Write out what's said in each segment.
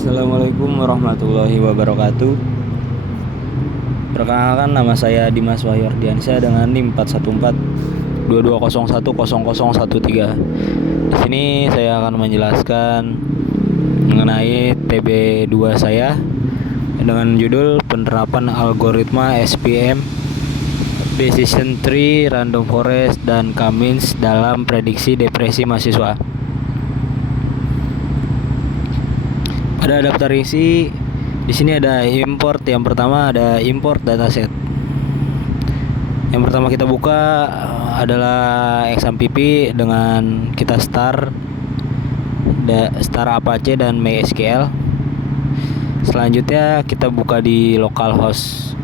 Assalamualaikum warahmatullahi wabarakatuh. Perkenalkan, nama saya Dimas Wahyu Ardiansyah dengan NIM 41422010013. Di sini saya akan menjelaskan mengenai TB2 saya dengan judul penerapan algoritma SPM, Decision Tree, Random Forest, dan K-means dalam prediksi depresi mahasiswa. Pada daftar isi di sini ada import. Yang pertama ada import dataset. Yang pertama kita buka adalah XMPP dengan kita start Apache dan MySQL. Selanjutnya kita buka di localhost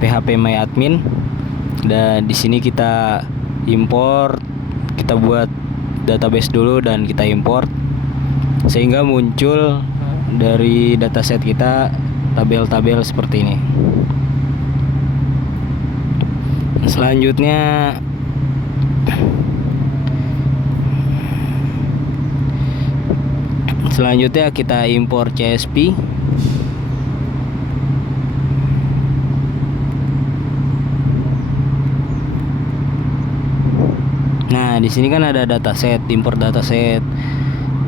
phpMyAdmin, dan di sini kita import. Kita buat database dulu dan kita import sehingga muncul dari dataset kita tabel-tabel seperti ini. Selanjutnya kita import CSV. Nah, di sini kan ada dataset, import dataset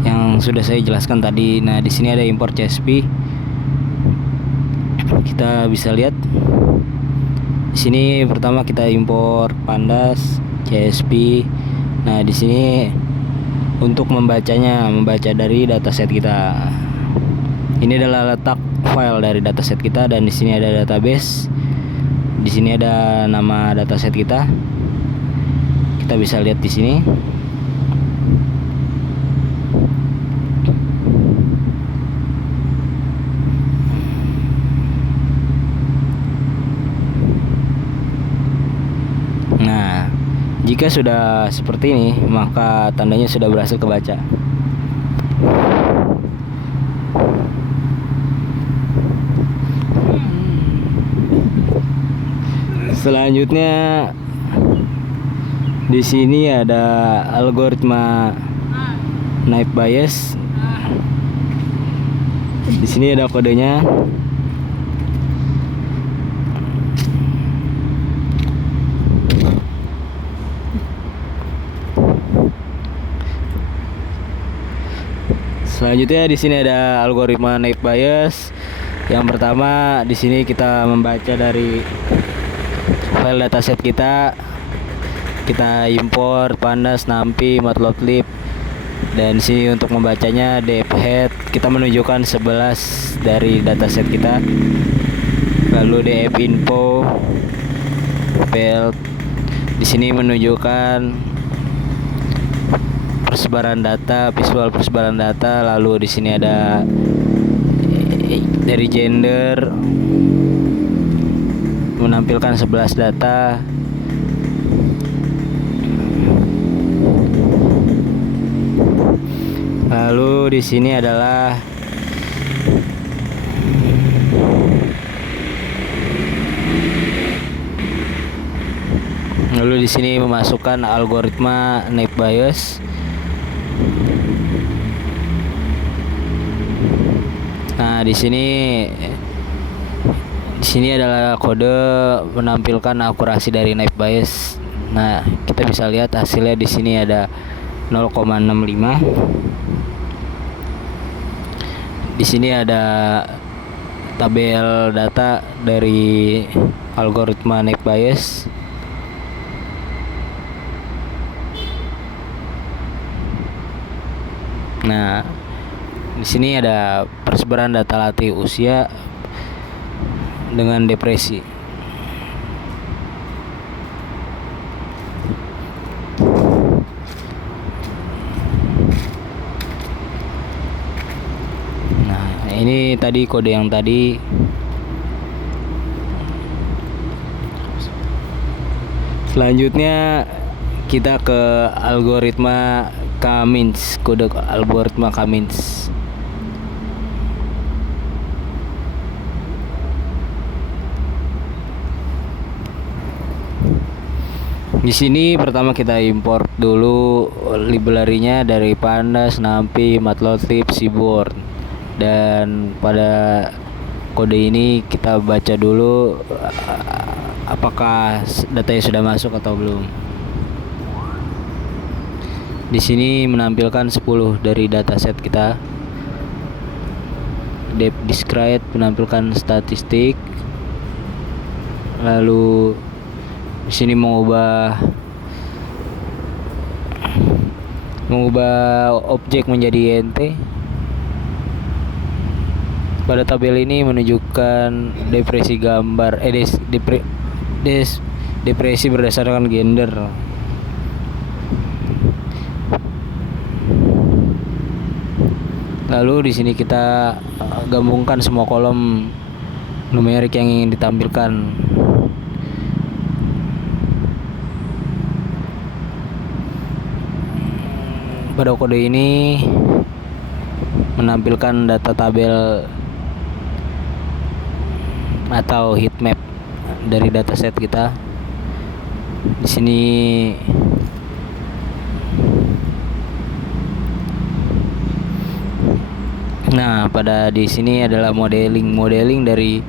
yang sudah saya jelaskan tadi. Nah, di sini ada import CSV. Kita bisa lihat di sini pertama kita import pandas CSV. Nah, di sini untuk membaca dari dataset kita. Ini adalah letak file dari dataset kita, dan di sini ada database. Di sini ada nama dataset kita. Kita bisa lihat di sini. Nah, jika sudah seperti ini, maka tandanya sudah berhasil kebaca. Selanjutnya di sini ada algoritma naive Bayes. Di sini ada kodenya. Selanjutnya di sini ada algoritma naive Bayes. Yang pertama di sini kita membaca dari file dataset kita. Kita import pandas, numpy, matplotlib. Dan di sini untuk membacanya dfhead kita menunjukkan 11 dari dataset kita. Lalu dfinfo field di sini menunjukkan persebaran data, visual persebaran data. Lalu di sini ada dari gender menampilkan 11 data. Lalu di sini adalah memasukkan algoritma naive Bayes. Nah, di sini adalah kode menampilkan akurasi dari naive Bayes. Nah, kita bisa lihat hasilnya di sini ada 0,65. Di sini ada tabel data dari algoritma naive Bayes. Nah, di sini ada persebaran data latih usia dengan depresi. Nah, ini tadi kode yang tadi. Selanjutnya kita ke algoritma K-means, kode algoritma K-means. Di sini pertama kita import dulu library-nya dari pandas, numpy, matplotlib, seaborn. Dan pada kode ini kita baca dulu apakah datanya sudah masuk atau belum. Di sini menampilkan 10 dari dataset kita. Dep describe menampilkan statistik. Lalu di sini mengubah objek menjadi int. Pada tabel ini menunjukkan depresi gambar depresi berdasarkan gender. Lalu di sini kita gabungkan semua kolom numerik yang ingin ditampilkan. Pada kode ini menampilkan data tabel atau heat map dari dataset kita. Di sini di sini adalah modeling dari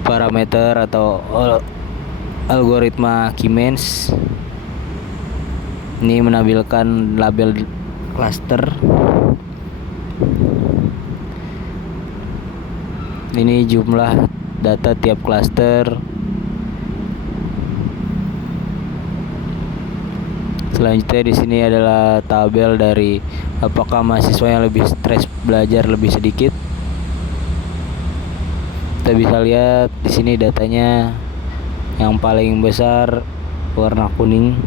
parameter atau algoritma Keynes. Ini menampilkan label cluster. Ini jumlah data tiap cluster. Selanjutnya di sini adalah tabel dari apakah mahasiswa yang lebih stres belajar lebih sedikit. Kita bisa lihat di sini datanya yang paling besar warna kuning.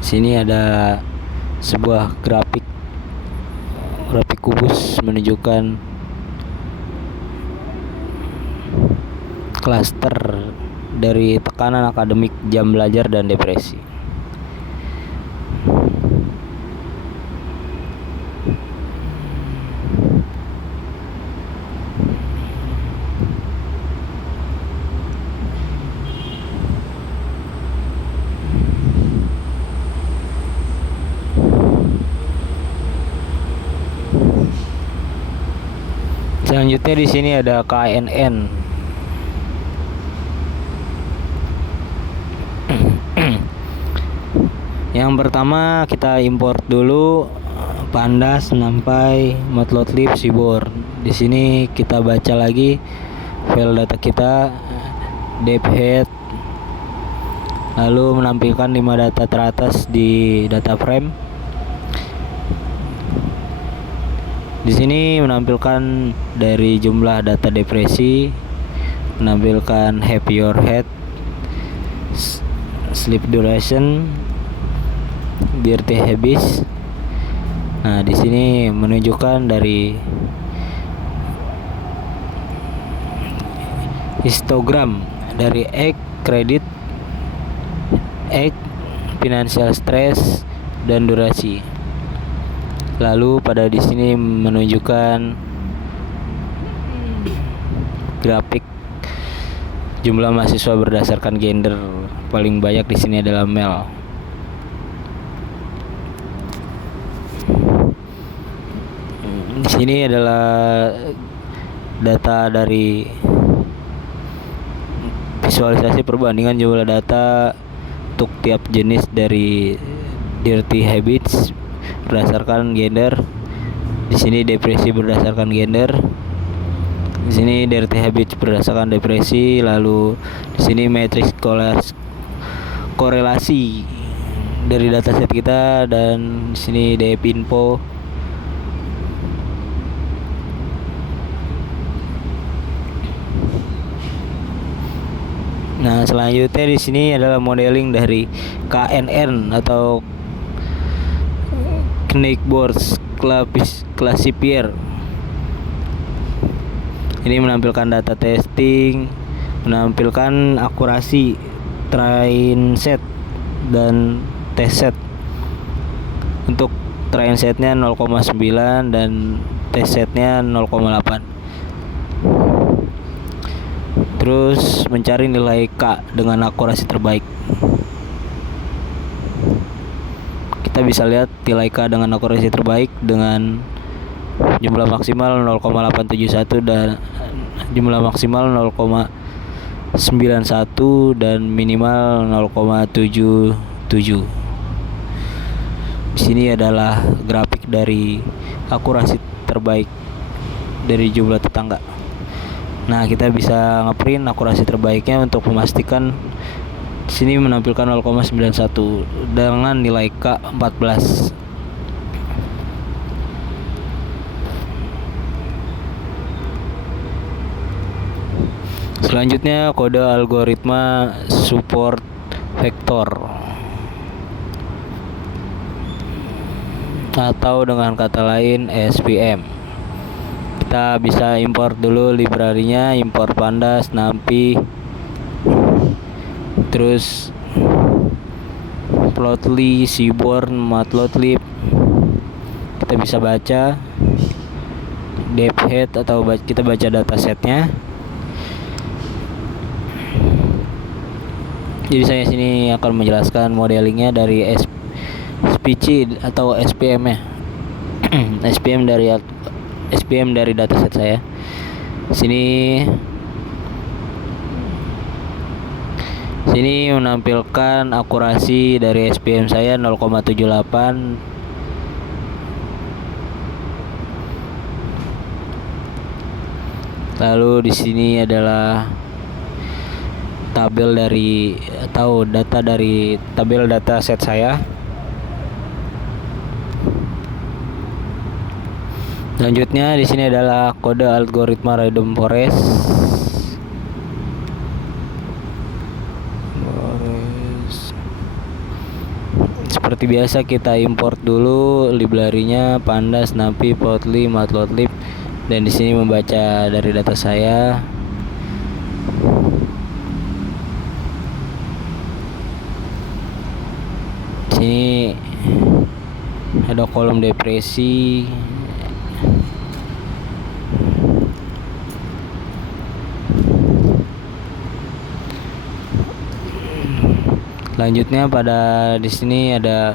Sini ada sebuah grafik kubus menunjukkan klaster dari tekanan akademik, jam belajar, dan depresi. Selanjutnya di sini ada KNN. Yang pertama kita import dulu Pandas, NumPy, Matplotlib, Seaborn. Di sini kita baca lagi file data kita, depth, lalu menampilkan 5 data teratas di data frame. Di sini menampilkan dari jumlah data depresi, menampilkan happy or head, sleep duration, birthday habits. Nah, di sini menunjukkan dari histogram dari egg kredit, egg financial stress, dan durasi. Lalu pada di sini menunjukkan grafik jumlah mahasiswa berdasarkan gender. Paling banyak di sini adalah male. Di sini adalah data dari visualisasi perbandingan jumlah data untuk tiap jenis dari dirty habits berdasarkan gender. Di sini depresi berdasarkan gender. Di sini dirty habits berdasarkan depresi. Lalu di sini matriks korelasi dari dataset kita, dan di sini DF info. Nah, selanjutnya di sini adalah modeling dari KNN atau Knightboard Classifier. Ini menampilkan data testing, menampilkan akurasi train set dan test set. Untuk train setnya 0,9 dan test setnya 0,8. Terus mencari nilai K dengan akurasi terbaik. Kita bisa lihat nilai K dengan akurasi terbaik dengan jumlah maksimal 0,871 dan jumlah maksimal 0,91 dan minimal 0,77. Di sini adalah grafik dari akurasi terbaik dari jumlah tetangga. Nah, kita bisa ngeprint akurasi terbaiknya untuk memastikan di sini menampilkan 0,91 dengan nilai K 14. Selanjutnya kode algoritma support vektor, atau dengan kata lain SPM. Kita bisa import dulu library-nya, import pandas, numpy, terus plotly, seaborn, matplotlib. Kita bisa baca depth head atau kita baca datasetnya. Jadi saya sini akan menjelaskan modelingnya dari SPC atau SPM ya. SPM dari dataset saya. Sini menampilkan akurasi dari SPM saya 0,78. Lalu di sini adalah tabel dari atau data dari tabel dataset saya. Selanjutnya di sini adalah kode algoritma random forest. Seperti biasa kita import dulu library-nya pandas, numpy, plotly, matplotlib, dan di sini membaca dari data saya. Di sini ada kolom depresi. Selanjutnya di sini ada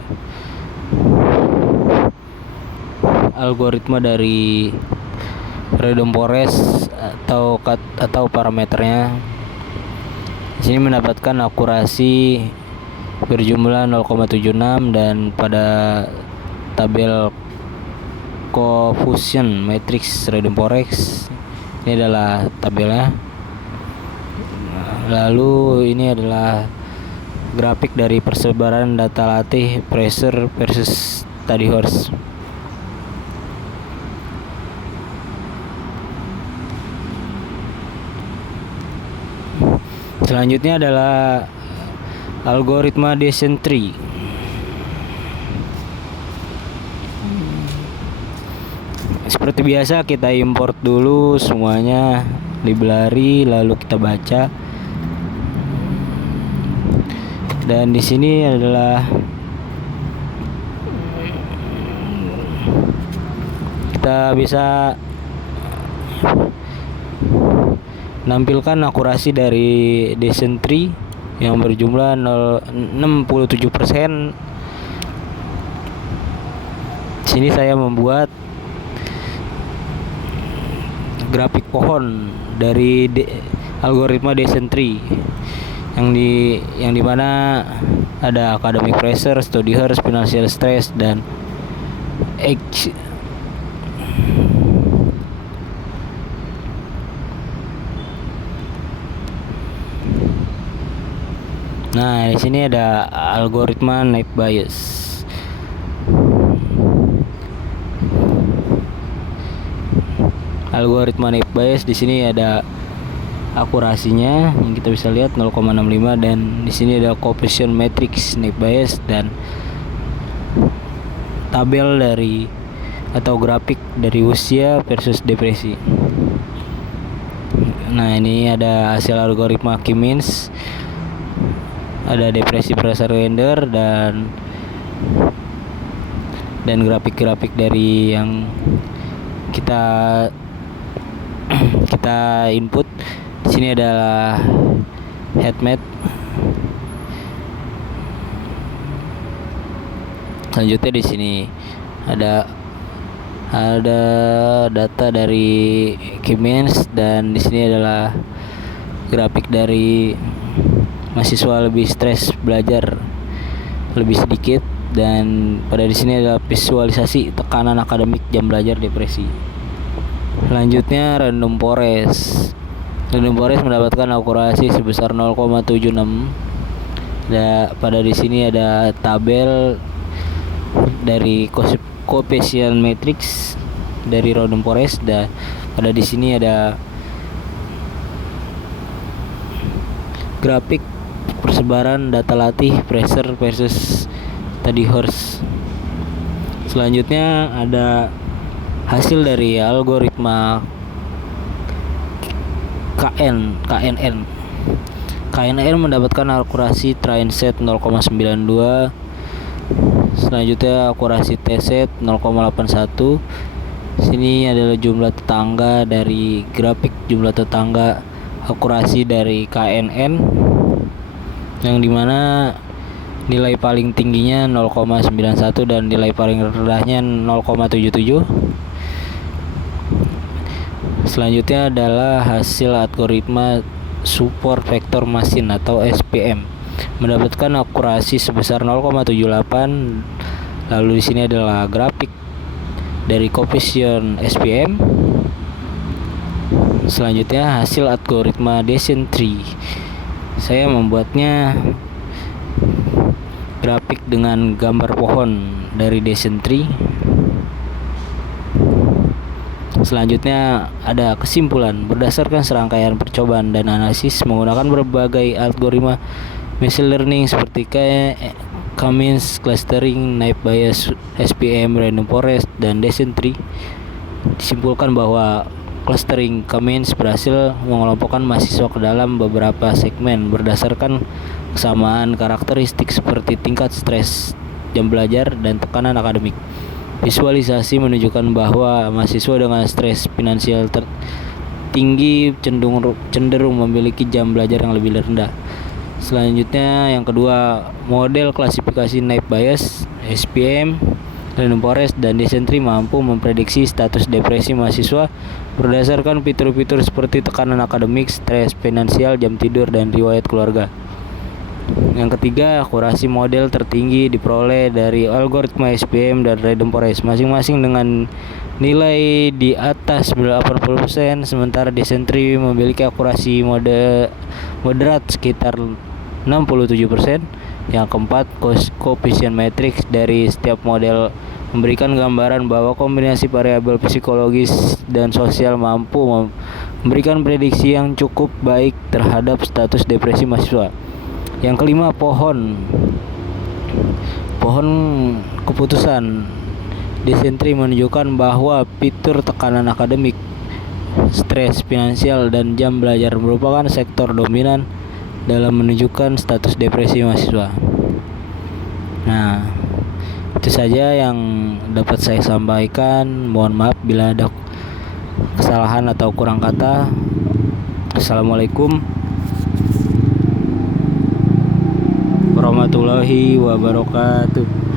algoritma dari random forest atau parameternya. Di sini mendapatkan akurasi berjumlah 0,76 dan pada tabel coefficient matrix random forest ini adalah tabelnya. Lalu ini adalah grafik dari persebaran data latih pressure versus study horse. Selanjutnya adalah algoritma descent tree. Seperti biasa kita import dulu semuanya library, lalu kita baca. Dan di sini adalah kita bisa menampilkan akurasi dari descent tree yang berjumlah 67%. Sini saya membuat grafik pohon dari algoritma descent tree yang dimana ada academic pressure, study horse, financial stress, dan age. Nah, di sini ada algoritma naive Bayes. Algoritma naive Bayes di sini ada akurasinya yang kita bisa lihat 0,65, dan di sini ada coefficient matrix naive Bayes dan tabel dari atau grafik dari usia versus depresi. Nah, ini ada hasil algoritma K-means, ada depresi berdasar render dan grafik-grafik dari yang kita input. Di sini adalah heat map. Selanjutnya di sini ada data dari Kimens, dan di sini adalah grafik dari mahasiswa lebih stres belajar lebih sedikit, dan pada di sini ada visualisasi tekanan akademik, jam belajar, depresi. Selanjutnya Random Forest. Random Forest mendapatkan akurasi sebesar 0,76. Pada di sini ada tabel dari coefficient matrix dari Random Forest, dan pada di sini ada grafik persebaran data latih pressure versus study horse. Selanjutnya ada hasil dari algoritma KNN. KNN mendapatkan akurasi train set 0,92. Selanjutnya akurasi t-set 0,81. Sini adalah jumlah tetangga dari grafik jumlah tetangga akurasi dari KNN, yang dimana nilai paling tingginya 0,91 dan nilai paling rendahnya 0,77. Selanjutnya adalah hasil algoritma support vector machine atau SPM, mendapatkan akurasi sebesar 0,78. Lalu di sini adalah grafik dari coefficient SPM. Selanjutnya hasil algoritma Decision Tree. Saya membuatnya grafik dengan gambar pohon dari Decision Tree. Selanjutnya ada kesimpulan. Berdasarkan serangkaian percobaan dan analisis menggunakan berbagai algoritma machine learning seperti K-means, clustering, naive Bayes, SPM, random forest, dan Decision Tree, disimpulkan bahwa clustering K-means berhasil mengelompokkan mahasiswa ke dalam beberapa segmen berdasarkan kesamaan karakteristik seperti tingkat stres, jam belajar, dan tekanan akademik. Visualisasi menunjukkan bahwa mahasiswa dengan stres finansial tinggi cenderung memiliki jam belajar yang lebih rendah. Selanjutnya yang kedua, model klasifikasi naive Bayes, SPM, random forest, dan Decision Tree mampu memprediksi status depresi mahasiswa berdasarkan fitur-fitur seperti tekanan akademik, stres finansial, jam tidur, dan riwayat keluarga. Yang ketiga, akurasi model tertinggi diperoleh dari algoritma SPM dan random forest, masing-masing dengan nilai di atas 80%, sementara Decision Tree memiliki akurasi moderat sekitar 67%. Yang keempat, coefficient matrix dari setiap model memberikan gambaran bahwa kombinasi variabel psikologis dan sosial mampu memberikan prediksi yang cukup baik terhadap status depresi mahasiswa. Yang kelima, pohon keputusan. Decision Tree menunjukkan bahwa fitur tekanan akademik, stres finansial, dan jam belajar merupakan sektor dominan dalam menunjukkan status depresi mahasiswa. Nah, itu saja yang dapat saya sampaikan. Mohon maaf bila ada kesalahan atau kurang kata. Assalamualaikum warahmatullahi wabarakatuh.